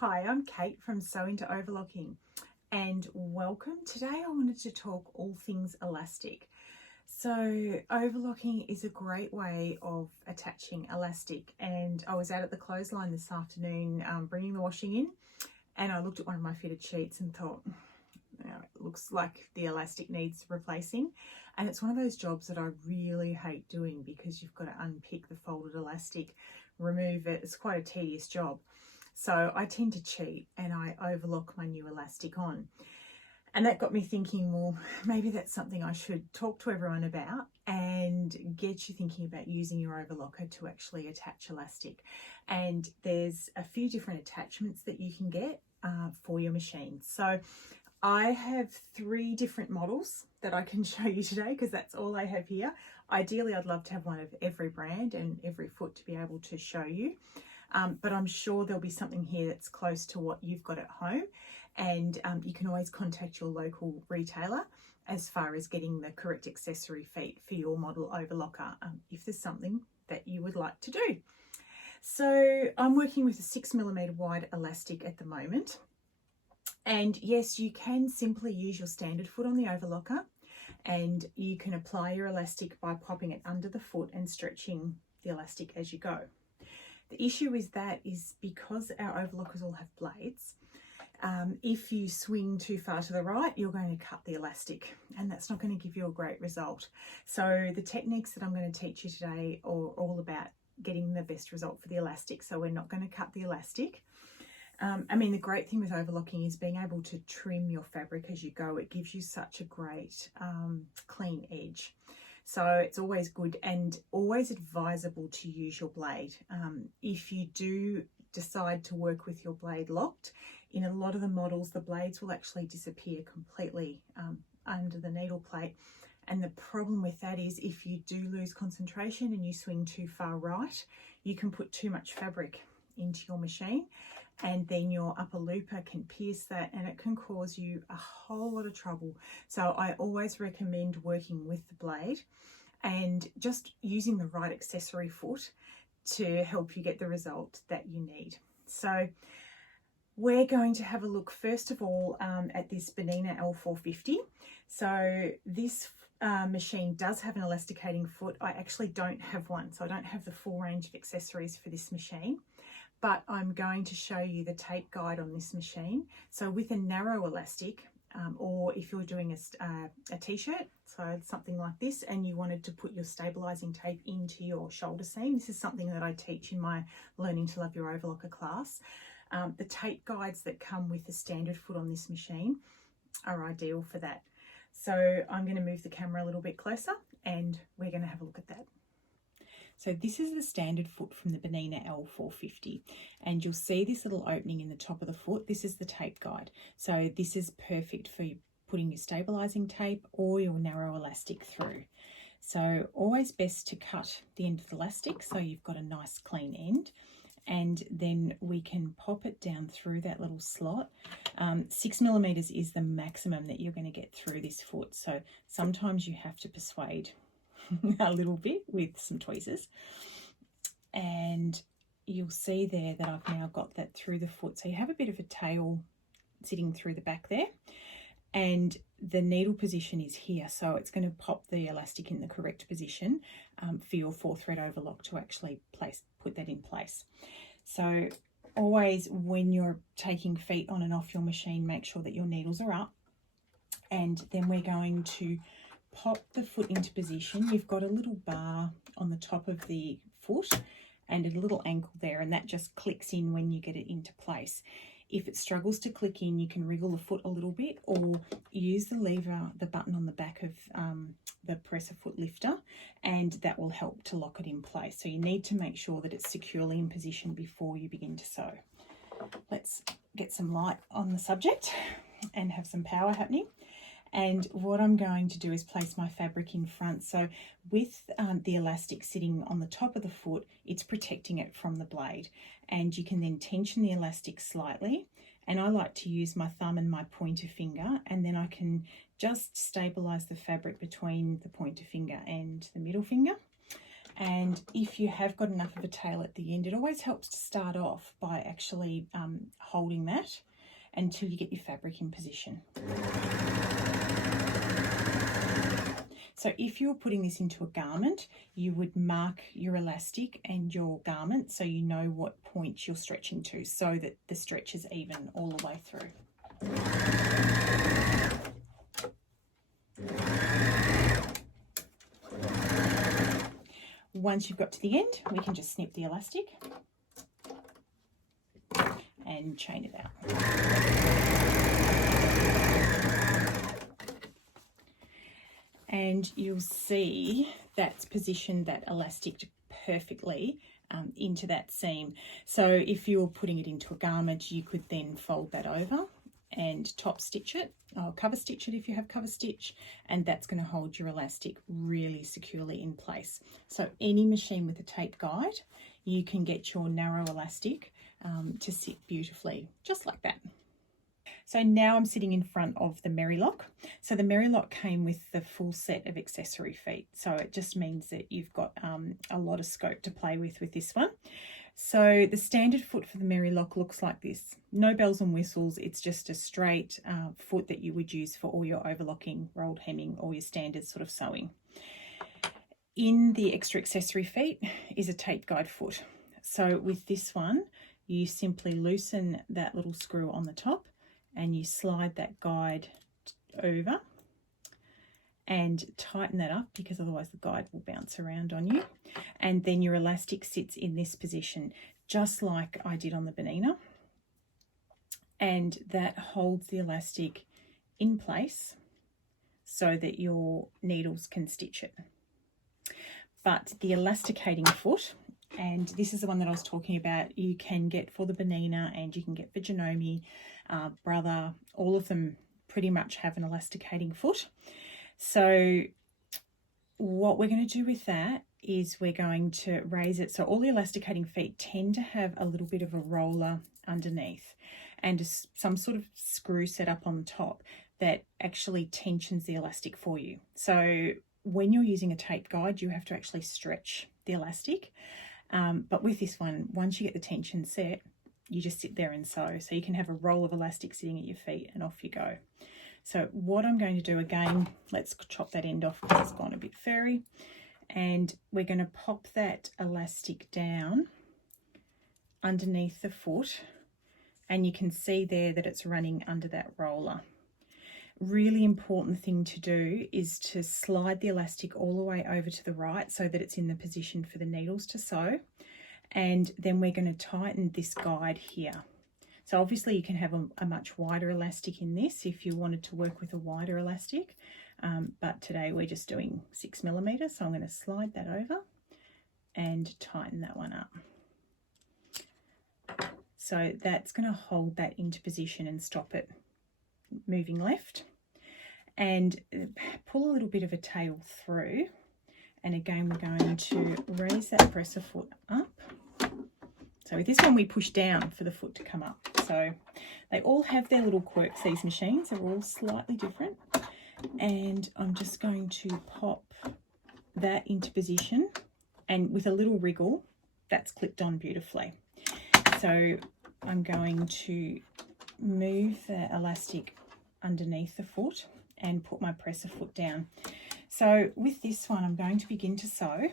Hi, I'm Kate from Sew Into Overlocking and welcome. Today I wanted to talk all things elastic. So overlocking is a great way of attaching elastic, and I was out at the clothesline this afternoon bringing the washing in, and I looked at one of my fitted sheets and thought, it looks like the elastic needs replacing. And it's one of those jobs that I really hate doing because you've got to unpick the folded elastic, remove it. It's quite a tedious job. So I tend to cheat and I overlock my new elastic on. And that got me thinking, well, maybe that's something I should talk to everyone about and get you thinking about using your overlocker to actually attach elastic. And there's a few different attachments that you can get for your machine. So I have 3 different models that I can show you today because that's all I have here. Ideally, I'd love to have one of every brand and every foot to be able to show you. But I'm sure there'll be something here that's close to what you've got at home, and you can always contact your local retailer as far as getting the correct accessory feet for your model overlocker if there's something that you would like to do. So I'm working with a 6mm wide elastic at the moment, and yes, you can simply use your standard foot on the overlocker, and you can apply your elastic by popping it under the foot and stretching the elastic as you go. The issue is because our overlockers all have blades, if you swing too far to the right, you're going to cut the elastic, and that's not going to give you a great result. So the techniques that I'm going to teach you today are all about getting the best result for the elastic. So we're not going to cut the elastic. The great thing with overlocking is being able to trim your fabric as you go. It gives you such a great clean edge. So it's always good and always advisable to use your blade. If you do decide to work with your blade locked, in a lot of the models, the blades will actually disappear completely under the needle plate. And the problem with that is if you do lose concentration and you swing too far right, you can put too much fabric into your machine, and then your upper looper can pierce that and it can cause you a whole lot of trouble. So I always recommend working with the blade and just using the right accessory foot to help you get the result that you need. So we're going to have a look first of all at this Benina L450. So this machine does have an elasticating foot. I actually don't have one, so I don't have the full range of accessories for this machine, but I'm going to show you the tape guide on this machine. So with a narrow elastic, or if you're doing a t-shirt, so something like this, and you wanted to put your stabilizing tape into your shoulder seam, this is something that I teach in my Learning to Love Your Overlocker class. The tape guides that come with the standard foot on this machine are ideal for that. So I'm going to move the camera a little bit closer and we're going to have a look at that. So this is the standard foot from the Benina L450, and you'll see this little opening in the top of the foot. This is the tape guide. So this is perfect for putting your stabilizing tape or your narrow elastic through. So always best to cut the end of the elastic so you've got a nice clean end, and then we can pop it down through that little slot. 6mm is the maximum that you're going to get through this foot. So sometimes you have to persuade a little bit with some tweezers, and you'll see there that I've now got that through the foot. So you have a bit of a tail sitting through the back there, and the needle position is here, so it's going to pop the elastic in the correct position for your 4-thread overlock to actually put that in place. So always when you're taking feet on and off your machine, make sure that your needles are up, and then we're going to pop the foot into position. You've got a little bar on the top of the foot and a little ankle there, and that just clicks in when you get it into place. If it struggles to click in, you can wriggle the foot a little bit or use the lever, the button on the back of the presser foot lifter, and that will help to lock it in place. So you need to make sure that it's securely in position before you begin to sew. Let's get some light on the subject and have some power happening. And what I'm going to do is place my fabric in front. So with the elastic sitting on the top of the foot, it's protecting it from the blade. And you can then tension the elastic slightly. And I like to use my thumb and my pointer finger, and then I can just stabilize the fabric between the pointer finger and the middle finger. And if you have got enough of a tail at the end, it always helps to start off by actually holding that until you get your fabric in position. So if you're putting this into a garment, you would mark your elastic and your garment so you know what point you're stretching to, so that the stretch is even all the way through. Once you've got to the end, we can just snip the elastic and chain it out. And you'll see that's positioned that elastic perfectly into that seam. So if you're putting it into a garment, you could then fold that over and top stitch it, or cover stitch it if you have cover stitch, and that's going to hold your elastic really securely in place. So any machine with a tape guide, you can get your narrow elastic to sit beautifully, just like that. So now I'm sitting in front of the Merrylock. So the Merrylock came with the full set of accessory feet. So it just means that you've got a lot of scope to play with this one. So the standard foot for the Merrylock looks like this. No bells and whistles. It's just a straight foot that you would use for all your overlocking, rolled hemming, or your standard sort of sewing. In the extra accessory feet is a tape guide foot. So with this one, you simply loosen that little screw on the top and you slide that guide over and tighten that up, because otherwise the guide will bounce around on you. And then your elastic sits in this position, just like I did on the Bonina. And that holds the elastic in place so that your needles can stitch it. But the elasticating foot, and this is the one that I was talking about, you can get for the Bonina and you can get for Janome, Brother, all of them pretty much have an elasticating foot. So what we're going to do with that is we're going to raise it. So all the elasticating feet tend to have a little bit of a roller underneath and some sort of screw set up on the top that actually tensions the elastic for you. So when you're using a tape guide, you have to actually stretch the elastic. But with this one, once you get the tension set, you just sit there and sew. So you can have a roll of elastic sitting at your feet and off you go. So what I'm going to do again, let's chop that end off because it's gone a bit furry. And we're going to pop that elastic down underneath the foot. And you can see there that it's running under that roller. Really important thing to do is to slide the elastic all the way over to the right so that it's in the position for the needles to sew. And then we're going to tighten this guide here. So obviously you can have a much wider elastic in this if you wanted to work with a wider elastic. But today we're just doing 6mm. So I'm going to slide that over and tighten that one up. So that's going to hold that into position and stop it moving left. And pull a little bit of a tail through. And again, we're going to raise that presser foot up. So with this one, we push down for the foot to come up. So they all have their little quirks, these machines. They're all slightly different. And I'm just going to pop that into position. And with a little wriggle, that's clipped on beautifully. So I'm going to move the elastic underneath the foot and put my presser foot down. So with this one, I'm going to begin to sew,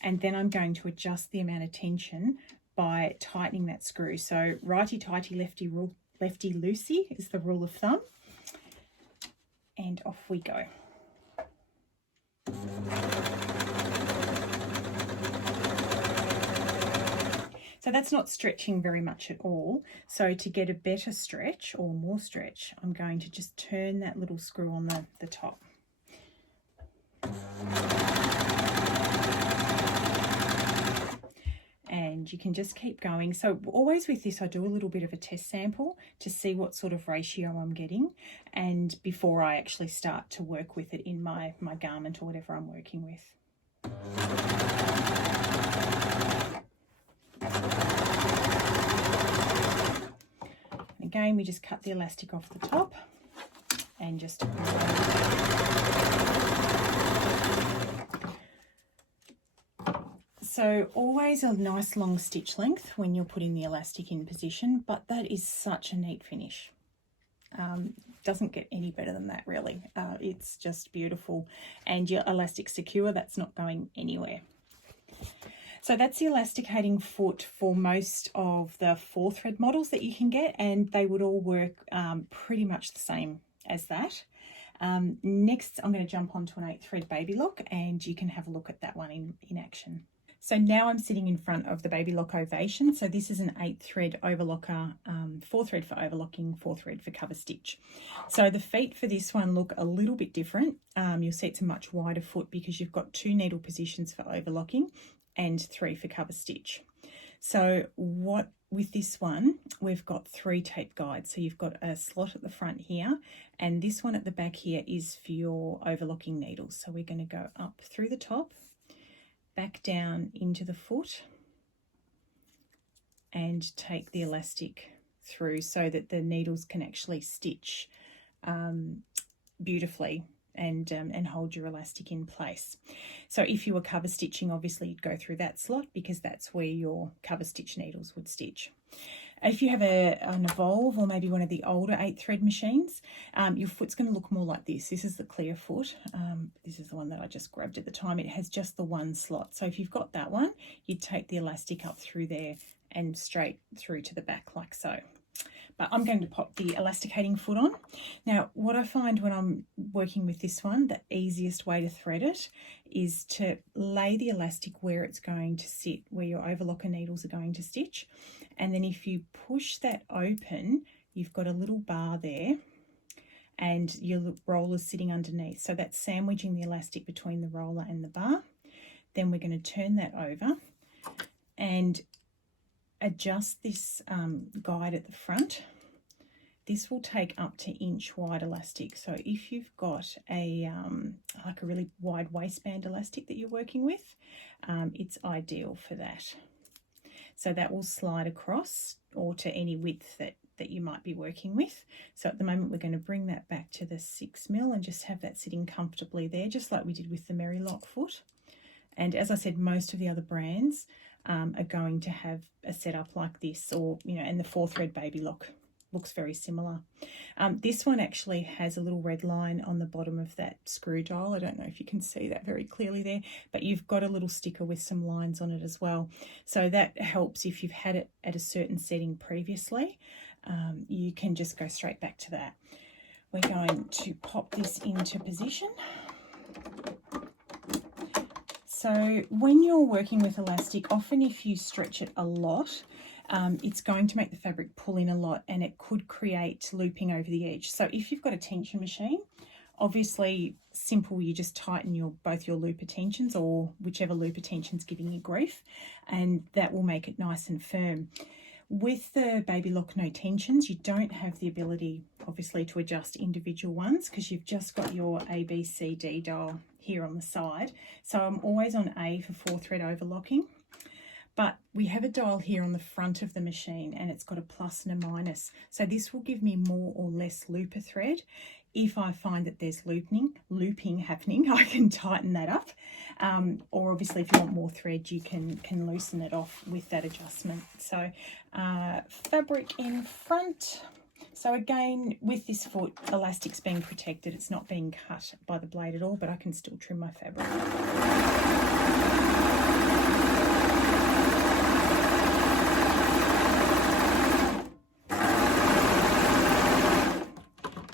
and then I'm going to adjust the amount of tension by tightening that screw. So righty-tighty, lefty-loosey is the rule of thumb. And off we go. So that's not stretching very much at all. So to get a better stretch or more stretch, I'm going to just turn that little screw on the top. And you can just keep going. So always with this, I do a little bit of a test sample to see what sort of ratio I'm getting, and before I actually start to work with it in my garment or whatever I'm working with. Again, we just cut the elastic off the top and just So always a nice long stitch length when you're putting the elastic in position, but that is such a neat finish. Doesn't get any better than that really. It's just beautiful, and your elastic secure, that's not going anywhere. So that's the elasticating foot for most of the 4-thread models that you can get, and they would all work pretty much the same as that. Next, I'm going to jump onto an 8-thread baby lock, and you can have a look at that one in action. So now I'm sitting in front of the baby lock ovation. So this is an 8-thread overlocker, 4-thread for overlocking, 4-thread for cover stitch. So the feet for this one look a little bit different. You'll see it's a much wider foot because you've got 2 needle positions for overlocking and 3 for cover stitch. So with this one, we've got 3 tape guides. So you've got a slot at the front here, and this one at the back here is for your overlocking needles. So we're going to go up through the top, back down into the foot, and take the elastic through so that the needles can actually stitch beautifully and hold your elastic in place. So if you were cover stitching, obviously you'd go through that slot because that's where your cover stitch needles would stitch. If you have an Evolve or maybe one of the older 8-thread machines, your foot's going to look more like this. This is the clear foot. This is the one that I just grabbed at the time. It has just the one slot. So if you've got that one, you'd take the elastic up through there and straight through to the back like so. But I'm going to pop the elasticating foot on. Now, what I find when I'm working with this one, the easiest way to thread it is to lay the elastic where it's going to sit, where your overlocker needles are going to stitch. And then if you push that open, you've got a little bar there and your roller's sitting underneath. So that's sandwiching the elastic between the roller and the bar. Then we're going to turn that over and adjust this guide at the front. This will take up to inch wide elastic. So if you've got a like a really wide waistband elastic that you're working with, it's ideal for that. So that will slide across or to any width that you might be working with. So at the moment we're going to bring that back to the 6mm and just have that sitting comfortably there, just like we did with the Merry Lock foot. And as I said, most of the other brands are going to have a setup like this, or and the 4-thread baby lock looks very similar. This one actually has a little red line on the bottom of that screw dial. I don't know if you can see that very clearly there, but you've got a little sticker with some lines on it as well. So that helps if you've had it at a certain setting previously. You can just go straight back to that. We're going to pop this into position. So when you're working with elastic, often if you stretch it a lot, it's going to make the fabric pull in a lot and it could create looping over the edge. So if you've got a tension machine, obviously simple, you just tighten both your looper tensions or whichever looper tension's giving you grief, and that will make it nice and firm. With the baby lock no tensions, you don't have the ability obviously to adjust individual ones because you've just got your A, B, C, D dial here on the side. So I'm always on A for 4-thread overlocking. But we have a dial here on the front of the machine and it's got a plus and a minus. So this will give me more or less looper thread. If I find that there's looping happening, I can tighten that up. Or obviously if you want more thread, you can loosen it off with that adjustment. So fabric in front. So again, with this foot, elastic's being protected. It's not being cut by the blade at all, but I can still trim my fabric.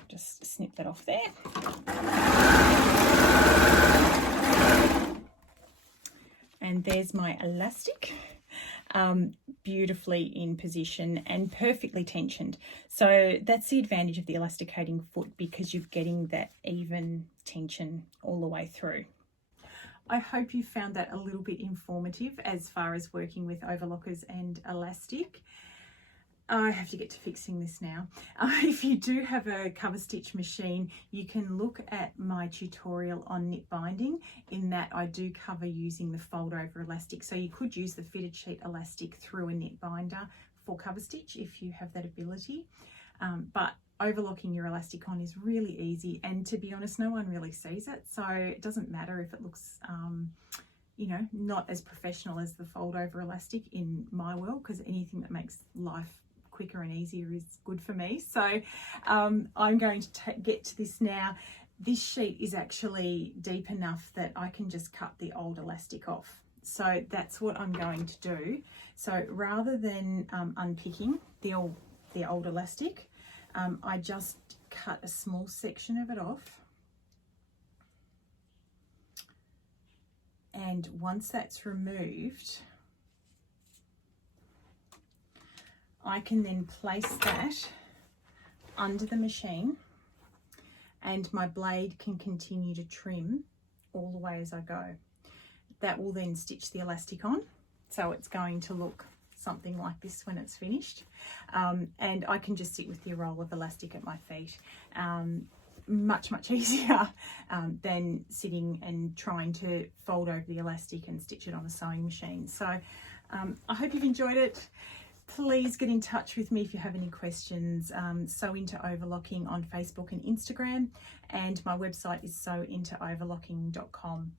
Just snip that off there. And there's my elastic. Beautifully in position and perfectly tensioned. So that's the advantage of the elasticating foot, because you're getting that even tension all the way through. I hope you found that a little bit informative as far as working with overlockers and elastic. I have to get to fixing this now. If you do have a cover stitch machine, you can look at my tutorial on knit binding. In that I do cover using the fold over elastic. So you could use the fitted sheet elastic through a knit binder for cover stitch if you have that ability. But overlocking your elastic on is really easy, and to be honest, no one really sees it. So it doesn't matter if it looks you know, not as professional as the fold over elastic in my world, because anything that makes life quicker and easier is good for me. So I'm going to get to this now. This sheet is actually deep enough that I can just cut the old elastic off. So that's what I'm going to do. So rather than unpicking the old elastic, I just cut a small section of it off. And once that's removed, I can then place that under the machine, and my blade can continue to trim all the way as I go. That will then stitch the elastic on, so it's going to look something like this when it's finished. And I can just sit with the roll of elastic at my feet. Much easier than sitting and trying to fold over the elastic and stitch it on a sewing machine. So I hope you've enjoyed it. Please get in touch with me if you have any questions. Sew Into Overlocking on Facebook and Instagram, and my website is sewintoOverlocking.com.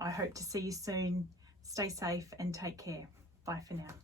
I hope to see you soon. Stay safe and take care. Bye for now.